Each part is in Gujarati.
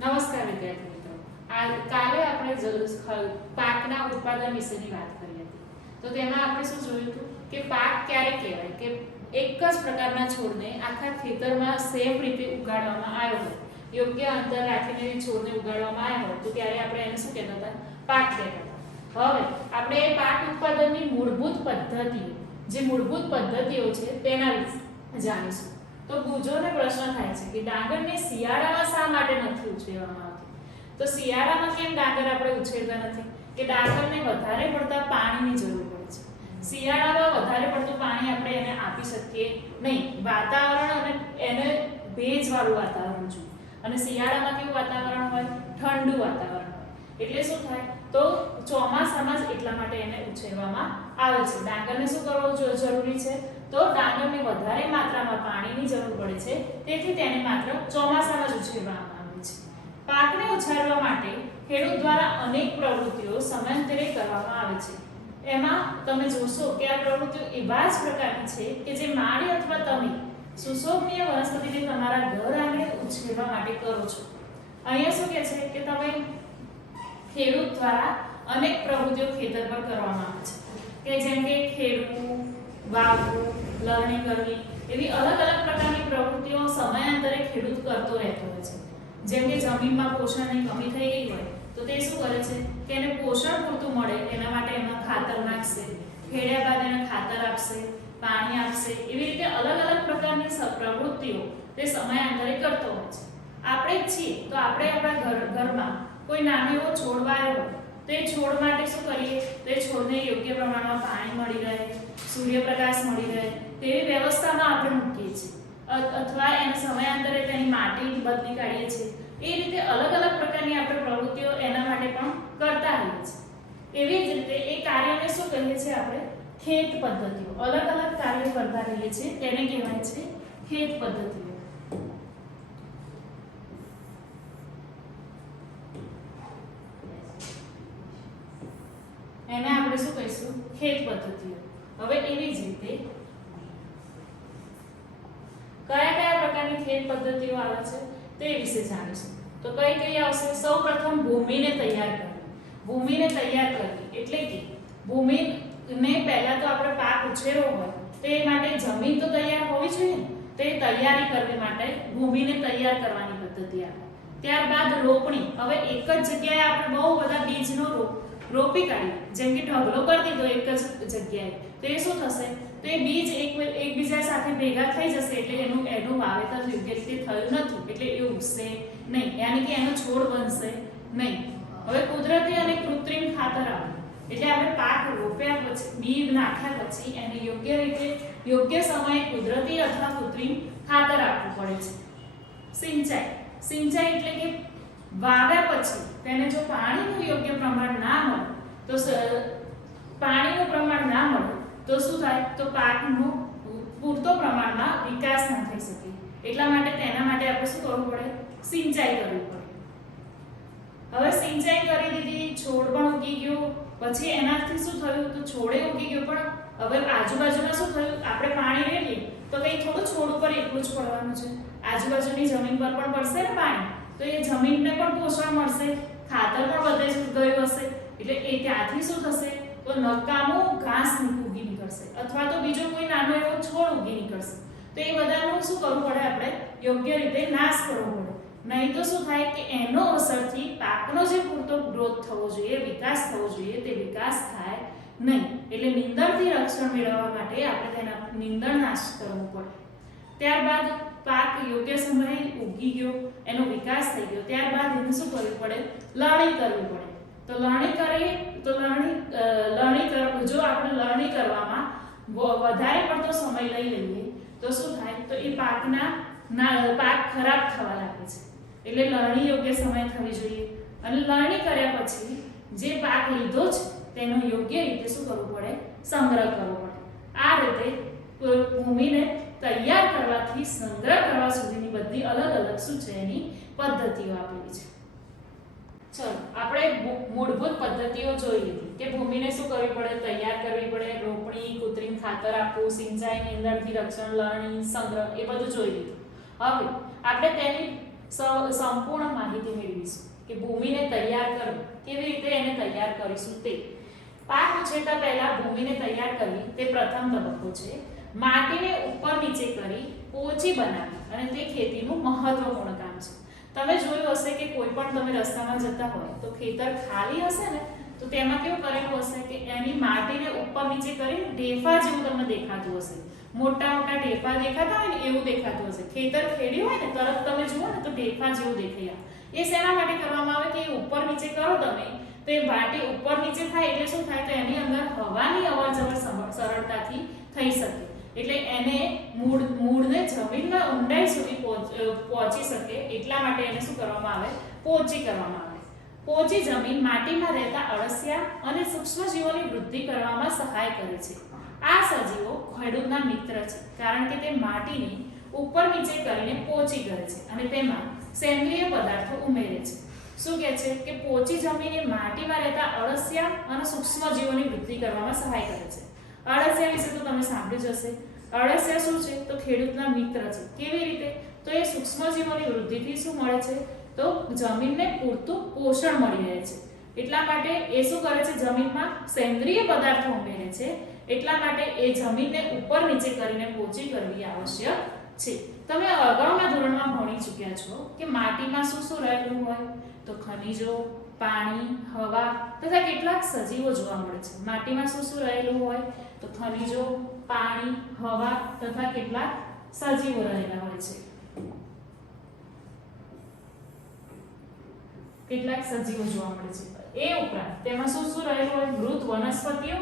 નમસ્કાર વિદ્યાર્થી મિત્રો. કાલે આપણે પાકના ઉત્પાદન વિશેની વાત કરી હતી. તો તેમાં આપણે શું જોયું હતું કે પાક ક્યારે કહેવાય કે એક જ પ્રકારના છોડને આખા ખેતરમાં સેમ રીતે ઉગાડવામાં આવ્યો હોય, યોગ્ય અંતર રાખીને છોડને ઉગાડવામાં આવ્યો હોય તો ત્યારે આપણે એને શું કહેતા હતા? પાક કહેતા હતા. હવે આપણે એ પાક ઉત્પાદનની મૂળભૂત પદ્ધતિઓ છે તેના વિશે જાણીશું. તો ગુજોને પ્રશ્ન થાય છે કે ડાંગરને શિયાળામાં શા માટે નથી ઉછેરવામાં આવતી? તો શિયાળામાં કેમ ડાંગર આપણે ઉછેરતા નથી? કે ડાંગરને વધારે પડતા પાણીની જરૂર પડે છે. શિયાળામાં વધારે પડતું પાણી આપણે એને આપી શકીએ નહીં. વાતાવરણ અને એને ભેજવાળું વાતાવરણ જોઈએ. અને શિયાળામાં કેવું વાતાવરણ હોય? ઠંડુ વાતાવરણ હોય. એટલે શું થાય? તો ચોમાસામાં જ એટલા માટે એને ઉછેરવામાં આવે છે. ડાંગરને શું કરવું જરૂરી છે? તો ડાંગરને વધારે માત્રામાં પાણીની જરૂર પડે છે, તેથી તેને માત્ર ચોમાસામાં જ ઉછેરવામાં આવે છે. પાકને ઉછેરવા માટે ખેડૂત દ્વારા અનેક પ્રવૃત્તિઓ સમયાંતરે કરવામાં આવે છે. એમાં તમે જોશો કે આ પ્રવૃત્તિઓ એવા જ પ્રકારની છે કે જે માળી અથવા તમે સુશોભનીય વનસ્પતિને તમારા ઘર આંગણે ઉછેરવા માટે કરો છો. અહીંયા શું કહે છે કે તમે ખેડૂત દ્વારા અનેક પ્રવૃત્તિઓ ખેતર પર કરવામાં આવે છે, કે જેમ કે ખેડવું, વાવવું, લણણી કરવી, એવી અલગ અલગ પ્રકારની પ્રવૃત્તિઓ સમયાંતરે ખેડૂત કરતો રહેતો હોય છે. જેમ કે જમીનમાં પોષણની કમી થઈ ગઈ હોય તો તે શું કરે છે કે એને પોષણ પૂરતું મળે એના માટે એમાં ખાતર નાખશે, ખેડ્યા બાદ એને ખાતર આપશે, પાણી આપશે. એવી રીતે અલગ અલગ પ્રકારની પ્રવૃત્તિઓ તે સમયાંતરે કરતો હોય છે. આપણે જ છીએ તો આપણે આપણા ઘરમાં કોઈ નાનો એવો છોડ વાવ્યો હોય તો એ છોડ માટે શું કરીએ? તો એ છોડને યોગ્ય પ્રમાણમાં પાણી મળી રહે, સૂર્યપ્રકાશ મળી રહે તેવી વ્યવસ્થામાં આપણે મૂકીએ છીએ, અથવા એને સમયાંતરે તેની માટી બદલી કાઢીએ છીએ. એ રીતે અલગ અલગ પ્રકારની આપણે પ્રવૃત્તિઓ એના માટે પણ કરતા હોઈએ છીએ. એવી જ રીતે એ કાર્યને શું કહીએ છીએ આપણે? ખેત પદ્ધતિઓ. અલગ અલગ કાર્યો કરતા રહીએ છીએ તેને કહેવાય છે ખેત પદ્ધતિઓ. એને આપણે શું કહીશું? ખેત પદ્ધતિઓ. હવે એવી જ રીતે કયા કયા પ્રકારની ખેત પદ્ધતિઓ આવે છે તે વિશે જાણીશું. તો કઈ કઈ આવશે? સૌપ્રથમ ભૂમિને તૈયાર કરવી. ભૂમિને તૈયાર કરવી એટલે કે ભૂમિને પહેલા તો આપણે પાક ઉછેરવો હોય તો એ માટે જમીન તો તૈયાર હોવી જોઈએ. તે તૈયારી કરવી માટે ભૂમિને તૈયાર કરવાની પદ્ધતિ આવે. ત્યારબાદ રોપણી. હવે એક જ જગ્યાએ આપણે બહુ બધા બીજનો રોપી કાઢીએ, જેમ કે ઢગલો કરી દીધો એક જ જગ્યાએ, તો એ શું થશે? તો એ બીજ એકબીજા સાથે ભેગા થઈ જશે એટલે એનું વાવેતર યોગ્ય રીતે થયું નથી, એટલે એ ઉગશે નહીં, યાની કે એનો છોડ બનશે નહીં. હવે કુદરતી અને કૃત્રિમ ખાતર આવે એટલે આપણે પાક રોપ્યા પછી, બીજ નાખ્યા પછી એને યોગ્ય રીતે યોગ્ય સમયે કુદરતી અથવા કૃત્રિમ ખાતર આપવું પડે છે. સિંચાઈ એટલે કે વાવ્યા પછી તેને જો પાણીનું યોગ્ય પ્રમાણ ના મળે તો શું થાય? તો પાકનો પૂરતો પ્રમાણમાં વિકાસ ન થઈ શકે. એટલા માટે તેના માટે આપણે શું કરવું પડે? સિંચાઈ કરવી પડે. હવે સિંચાઈ કરી દીધી, છોડ પણ ઉગી ગયો, પછી એનાથી શું થયું? તો છોડે ઉગી ગયો, પણ હવે આજુબાજુમાં શું થયું? આપણે પાણી રેડીએ તો કંઈ થોડું છોડ ઉપર એટલું જ પડવાનું છે, આજુબાજુની જમીન પર પણ પડશે ને પાણી, તો એ જમીનને પણ પોષણ મળશે, ખાતર પણ બધે જ ગયું હશે, એટલે એ ત્યાંથી શું થશે? તો નકામો ઘાસ ઉગી નીકળશે, અથવા તો બીજો કોઈ નાનો એવો છોડ ઉગી નીકળશે. તો એ બધાનું શું કરવું પડે? આપણે યોગ્ય રીતે નાશ કરવો પડે. નહીં તો શું થાય કે એનો અસરથી પાકનો જે પૂરતો ગ્રોથ થવો જોઈએ, વિકાસ થવો જોઈએ, તે વિકાસ થાય નહીં. એટલે નીંદણથી રક્ષણ મેળવવા માટે આપણે તેના નીંદણ નાશ કરવો પડે. ત્યારબાદ પાક યોગ્ય સમયે ઉગી ગયો, એનો વિકાસ થઈ ગયો, ત્યારબાદ એને શું કરવું પડે? લણણી કરવી પડે. તો લણણી જો આપણે લણણી કરવામાં વધારે પડતો સમય લઈ લઈએ તો શું થાય? તો એ પાક ખરાબ થવા લાગે છે. એટલે લણણી યોગ્ય સમય થવી જોઈએ. અને લણણી કર્યા પછી જે પાક લીધો છે તેનો યોગ્ય રીતે શું કરવું પડે? સંગ્રહ કરવો પડે. આ રીતે ભૂમિને તૈયાર કરવાથી સંગ્રહ કરવા સુધીની બધી અલગ અલગ શું છે એની પદ્ધતિઓ આપેલી છે. ચલો આપણે મૂળભૂત પદ્ધતિઓ જોઈ લીધી કે ભૂમિને શું કરવી પડે? તૈયાર કરવી પડે, રોપણી, કૃત્રિમ ખાતર આપવું, સિંચાઈ, નીંદણથી રક્ષણ, લણણી, સંગ્રહ, એ બધું જોઈ લીધું. હવે આપણે તેની સંપૂર્ણ માહિતી મેળવી શીખીશું કે ભૂમિને તૈયાર કરવી, કેવી રીતે એને તૈયાર કરીશું તે. પાક ઉછેરતા પહેલા ભૂમિને તૈયાર કરવી તે પ્રથમ તબક્કો છે. માટીને ઉપર નીચે કરી પોચી બનાવવી અને તે ખેતીનું મહત્વપૂર્ણ કામ છે. તમે જોયું હશે કે કોઈ પણ તમે રસ્તામાં જતા હોય તો ખેતર ખાલી હશે ને તો તેમાં કેવું કરેલું હશે કે એની માટીને ઉપર નીચે કરી ઢેફા જેવું તમને દેખાતું હશે. મોટા મોટા ઢેફા દેખાતા હોય ને એવું દેખાતું હશે. ખેતર ખેડ્યું હોય ને તરત તમે જુઓ ને તો ઢેફા જેવું દેખાય. એ શેના માટે કરવામાં આવે કે ઉપર નીચે કરો તમે તો એ માટી ઉપર નીચે થાય એટલે શું થાય તો એની અંદર હવાની અવરજવર સરળતાથી થઈ શકે. એટલે એને મૂળને જમીનમાં ઊંડાઈ સુધી પહોંચી શકે એટલા માટે એને શું કરવામાં આવે પોચી કરવામાં આવે. પોચી જમીન માટીમાં રહેતા અળસિયા અને સૂક્ષ્મજીવોની વૃદ્ધિ કરવામાં સહાય કરે છે. આ સજીવો ખેડૂતના મિત્ર છે કારણ કે તે માટીને ઉપર નીચે કરીને પોચી કરે છે અને તેમાં સેન્દ્રિય પદાર્થો ઉમેરે છે. શું કહે છે કે પોચી જમીન એ માટીમાં રહેતા અળસિયા અને સૂક્ષ્મજીવોની વૃદ્ધિ કરવામાં સહાય કરે છે. અળસિયા વિશે તો તમે સાંભળ્યું જ હશે. અળસિયા શું છે તો ખેડૂતના મિત્ર છે. કેવી રીતે તો એ સૂક્ષ્મજીવોની વૃદ્ધિથી શું મળે છે તો જમીનને પૂરતું પોષણ મળી રહે છે. એટલા માટે એ શું કરે છે જમીનમાં સેન્દ્રિય પદાર્થો ઉમેરે છે. એટલા માટે એ જમીનને ઉપર નીચે કરીને પોચી કરવી આવશ્યક છે. તમે અગાઉના ધોરણમાં ભણી ચૂક્યા છો કે માટીમાં શું શું રહેલું હોય તો ખનિજો, પાણી, હવા તથા કેટલાક સજીવો જોવા મળે છે. માટીમાં શું શું રહેલું હોય તો ખનિજો, પાણી, હવા તથા કેટલાક સજીવો રહેલા હોય છે. કેટલાક સજીવો જોવા મળે છે. એ ઉપરાંત તેમાં શું શું રહેલું હોય મૃત વનસ્પતિઓ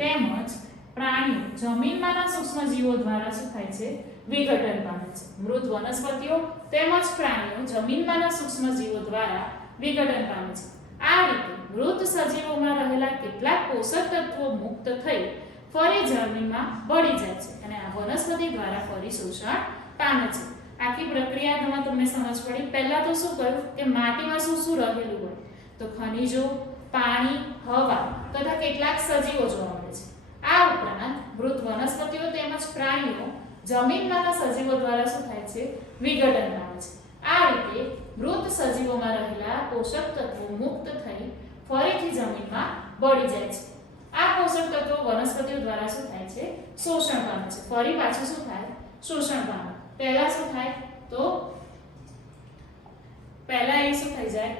તેમજ પ્રાણીઓ જમીનમાંના સૂક્ષ્મજીવો દ્વારા શું થાય છે વિઘટન પામે છે. મૃત વનસ્પતિઓ તેમજ પ્રાણીઓ જમીનમાંના સૂક્ષ્મજીવો દ્વારા વિઘટન પામે છે. આ રીતે મૃત સજીવોમાં રહેલા કેટલાક પોષક તત્વો મુક્ત થઈ ફરી જમીનમાં ભળી જાય છે અને આ વનસ્પતિ દ્વારા ફરી શોષણ પામે છે. આખી પ્રક્રિયામાં તમને સમજ પડી. પહેલા તો શું કહ્યું કે માટીમાં શું શું રહેલું હોય તો ખનિજો, પાણી, હવા તથા કેટલાક સજીવો જોવા મળે છે. આ ઉપરાંત મૃત વનસ્પતિઓ તેમજ પ્રાણીઓ જમીનમાંના સજીવો દ્વારા શું થાય છે વિઘટન પામે છે. આ રીતે મૃત સજીવોમાં રહેલા પોષક તત્વો મુક્ત થઈ ફરીથી જમીનમાં ભળી જાય છે. આ પોષક તત્વો વનસ્પતિઓ દ્વારા શું થાય છે શોષણ પામે છે. ફરી પાછું શું થાય શોષણ પામે. પહેલા શું થાય તો પહેલા એ શું થઈ જાય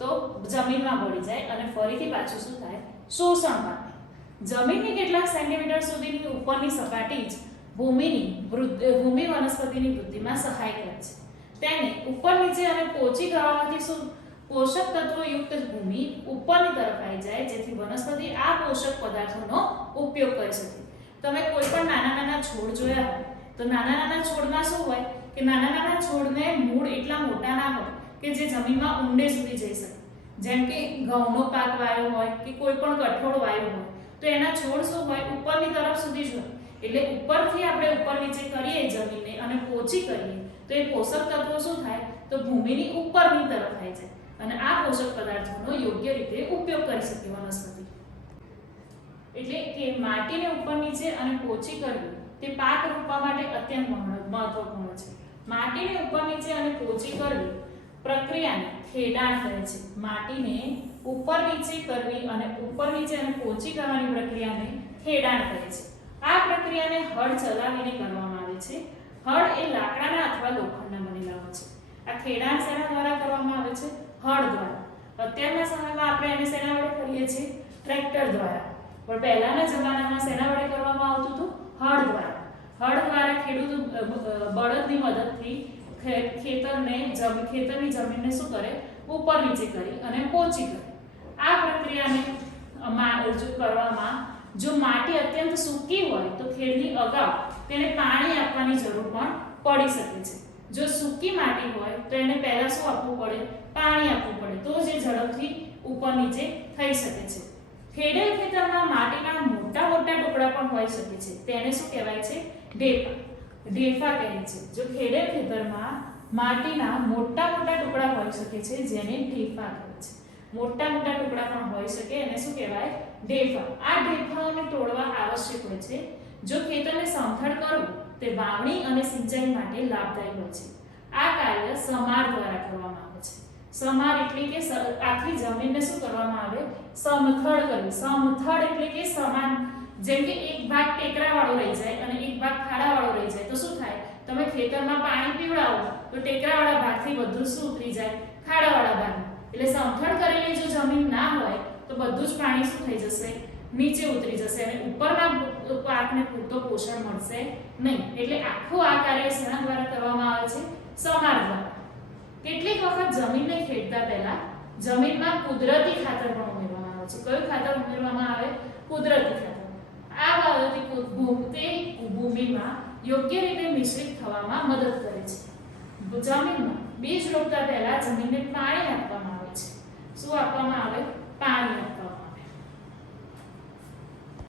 તો જમીનમાં ભળી જાય અને ફરીથી પાછું શું થાય શોષણ પામે. જમીનની કેટલાક સેન્ટીમીટર સુધીની ઉપરની સપાટી જ ભૂમિ વનસ્પતિની વૃદ્ધિમાં સહાય કરે છે. તેને ઉપર નીચે અને પોચી કરવાથી શું પોષક તત્વો યુક્ત ભૂમિ ઉપરની તરફ આવી જાય જેથી વનસ્પતિ આ પોષક પદાર્થોનો ઉપયોગ કરી શકે. તમે કોઈ પણ નાના નાના છોડ જોયા હોય તો નાના નાના છોડમાં શું હોય કે નાના નાના છોડને મૂળ એટલા મોટા ના હોય કે જે જમીનમાં ઊંડે સુધી જઈ શકે. જેમ કે ઘઉંનો પાક વાયો હોય કે કોઈ પણ કઠોળ વાયો હોય તો એના છોડ શું હોય ઉપરની તરફ સુધી જ હોય. એટલે ઉપરથી આપણે ઉપર નીચે કરીએ જમીનને અને પોચી કરીએ તો એ પોષક તત્વો શું થાય તો ભૂમિની ઉપરની તરફ આવી જાય અને આ પોષક પદાર્થોનો યોગ્ય રીતે ઉપયોગ કરી શકે વનસ્પતિ. એટલે કે માટીને ઉપર નીચે અને પોચી કરવી તે પાક રોપવા માટે અત્યંત મહત્વપૂર્ણ છે. માટીને ઉપર નીચે અને પોચી કરવી પ્રક્રિયાને ખેડાણ કહે છે. માટીને ઉપર નીચે કરવી અને ઉપર નીચે અને પોચી કરવાની પ્રક્રિયાને ખેડાણ કહે છે. આ પ્રક્રિયાને હળ ચલાવીને કરવામાં આવે છે. હળ એ લાકડાના અથવા લોખંડના બનેલા હોય છે. આ ખેડાણ શેના દ્વારા કરવામાં આવે છે હળ દ્વારા. અત્યારના સમયમાં આપણે એને શેના વડે કરીએ છીએ ટ્રેક્ટર દ્વારા. પણ પહેલાના જમાનામાં શેના વડે કરવામાં આવતું હતું હળ દ્વારા. હળ દ્વારા ખેડૂત બળદની મદદથી ખેતરની જમીનને શું કરે ઉપર નીચે કરી અને પોચી કરે. આ પ્રક્રિયાને કરવામાં જો માટી અત્યંત સૂકી હોય તો ખેડની અગાઉ તેને પાણી આપવાની જરૂર પણ પડી શકે છે. જો સૂકી માટી હોય તો એને પહેલા શું આપવું પડે પાણી આપવું પડે તો જે ઝડપથી ઉપર નીચે થઈ શકે છે. ખેડેલ ખેતરમાં માટીના મોટા મોટા ટુકડા પણ હોઈ શકે છે. તેને શું કહેવાય છે ઢેફા. ઢેફા કહે છે. જો ખેડેલ ખેતરમાં માટીના મોટા મોટા ટુકડા હોઈ શકે છે જેને ઢેફા કહે છે. મોટા મોટા ટુકડા પણ હોઈ શકે એને શું કહેવાય ઢેફા. આ ઢેફાઓને તોડવા આવશ્યક હોય છે. જો ખેતરને સમથળ કરવું તે વાવણી અને સિંચાઈ માટે લાભદાયી હોય છે. આ કાર્ય સમાર દ્વારા કરવામાં આવે છે. સમાર એટલે કે આખી જમીનને શું કરવામાં આવે? સમથળ કરવી. સમથળ એટલે કે સમાન. જેમ કે એક ભાગ ટેકરાવાળો રહી જાય અને એક ભાગ ખાડાવાળો રહી જાય તો શું થાય? તમે ખેતરમાં પાણી પીવડાવો તો ટેકરાવાળા ભાગથી બધું શું ઉતરી જાય? ખાડાવાળા ભાગ. એટલે સમથળ કરેલી જો જમીન ના હોય તો બધું જ પાણી શું થઈ જશે? નીચે ઉતરી જશે અને ઉપરના પાકને પૂરતો પોષણ મળશે નહીં. એટલે આખું આ કાર્ય શેના દ્વારા કરવામાં આવે છે? સમાર દ્વારા. કેટલીક વખત જમીનને ખેડતા પહેલા જમીનમાં કુદરતી ખાતર પણ ઉમેરવામાં આવે છે. કયું ખાતર ઉમેરવામાં આવે? કુદરતી ખાતર. આ બાબતે ભૂમિમાં યોગ્ય રીતે મિશ્રિત થવામાં મદદ કરે છે. જમીનમાં બીજ રોપતા પહેલા જમીનને પાણી આપવામાં આવે છે. શું આપવામાં આવે? પાણી આપવામાં